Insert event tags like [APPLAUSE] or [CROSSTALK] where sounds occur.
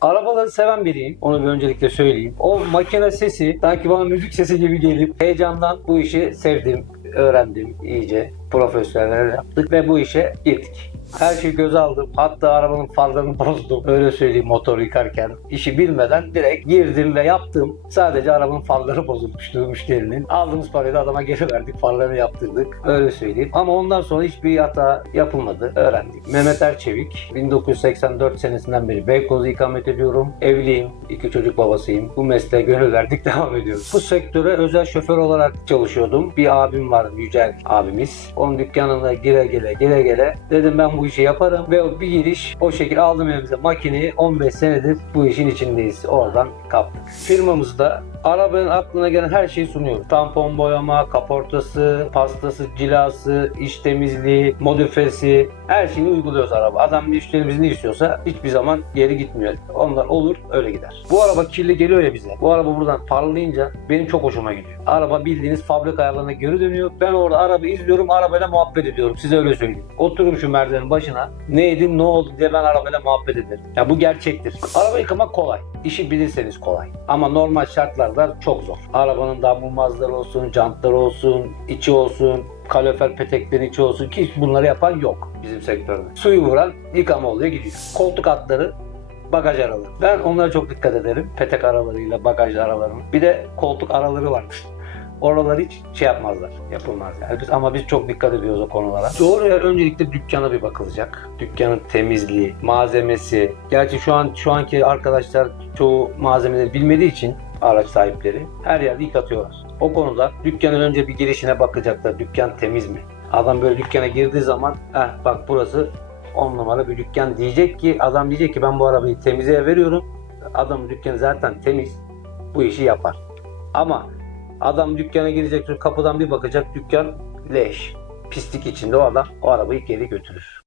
Arabaları seven biriyim. Onu bir öncelikle söyleyeyim. O makine sesi sanki bana müzik sesi gibi gelip heyecandan bu işi sevdim, öğrendim iyice. Profesyonel yaptık ve bu işe girdik. Her şeyi göze aldım. Hatta arabanın farlarını bozdum. Öyle söyleyeyim motoru yıkarken. İşi bilmeden direkt girdim ve yaptım. Sadece arabanın farları bozulmuştu müşterinin. Aldığımız parayı da adama geri verdik. Farlarını yaptırdık. Öyle söyleyeyim. Ama ondan sonra hiçbir hata yapılmadı. Öğrendik. Mehmet Erçevik. 1984 senesinden beri Beykoz'da ikamet ediyorum. Evliyim. iki çocuk babasıyım. Bu mesleğe gönül verdik. [LAUGHS] Devam ediyoruz. Bu sektöre özel şoför olarak çalışıyordum. Bir abim var. Yücel abimiz. Onun dükkanına gire gele gire gele dedim ben bu işi yaparım ve bir giriş o şekilde aldım elimize makineyi 15 senedir bu işin içindeyiz. Oradan kaptık. Firmamızda arabanın aklına gelen her şeyi sunuyoruz. Tampon boyama, kaportası, pastası, cilası, iç temizliği, modifesi her şeyini uyguluyoruz araba. Adam müşterimiz ne istiyorsa hiçbir zaman geri gitmiyor. Onlar olur öyle gider. Bu araba kirli geliyor ya bize. Bu araba buradan parlayınca benim çok hoşuma gidiyor. Araba bildiğiniz fabrika ayarlarına geri dönüyor. Ben orada araba izliyorum, arabayla muhabbet ediyorum. Size öyle söyleyeyim. Otururum şu merdivenin başına. Ne yedin, ne oldu diye ben arabayla muhabbet ederim. Ya bu gerçektir. Araba yıkamak kolay. İşi bilirseniz kolay. Ama normal şartlarda çok zor. Arabanın damulmazları olsun, jantları olsun, içi olsun, kalorifer peteklerin içi olsun ki bunları yapan yok bizim sektörde. Suyu vuran yıkama oluyor gidiyor. Koltuk altları bagaj araları. Ben onlara çok dikkat ederim. Petek aralarıyla bagaj aralarını. Bir de koltuk araları var. Oralar hiç şey yapmazlar, yapılmaz. Yani biz, ama biz çok dikkat ediyoruz o konulara. Doğru yer öncelikle dükkana bir bakılacak. Dükkanın temizliği, malzemesi. Gerçi şu an şu anki arkadaşlar çoğu malzemeleri bilmediği için araç sahipleri her yerde yıkatıyorlar. O konuda dükkanın önce bir girişine bakacaklar. Dükkan temiz mi? Adam böyle dükkana girdiği zaman eh bak burası 10 numara bir dükkan diyecek ki adam diyecek ki ben bu arabayı temize veriyorum. Adam dükkanı zaten temiz. Bu işi yapar. Ama adam dükkana girecek kapıdan bir bakacak dükkan leş. Pislik içinde o adam o arabayı geri götürür.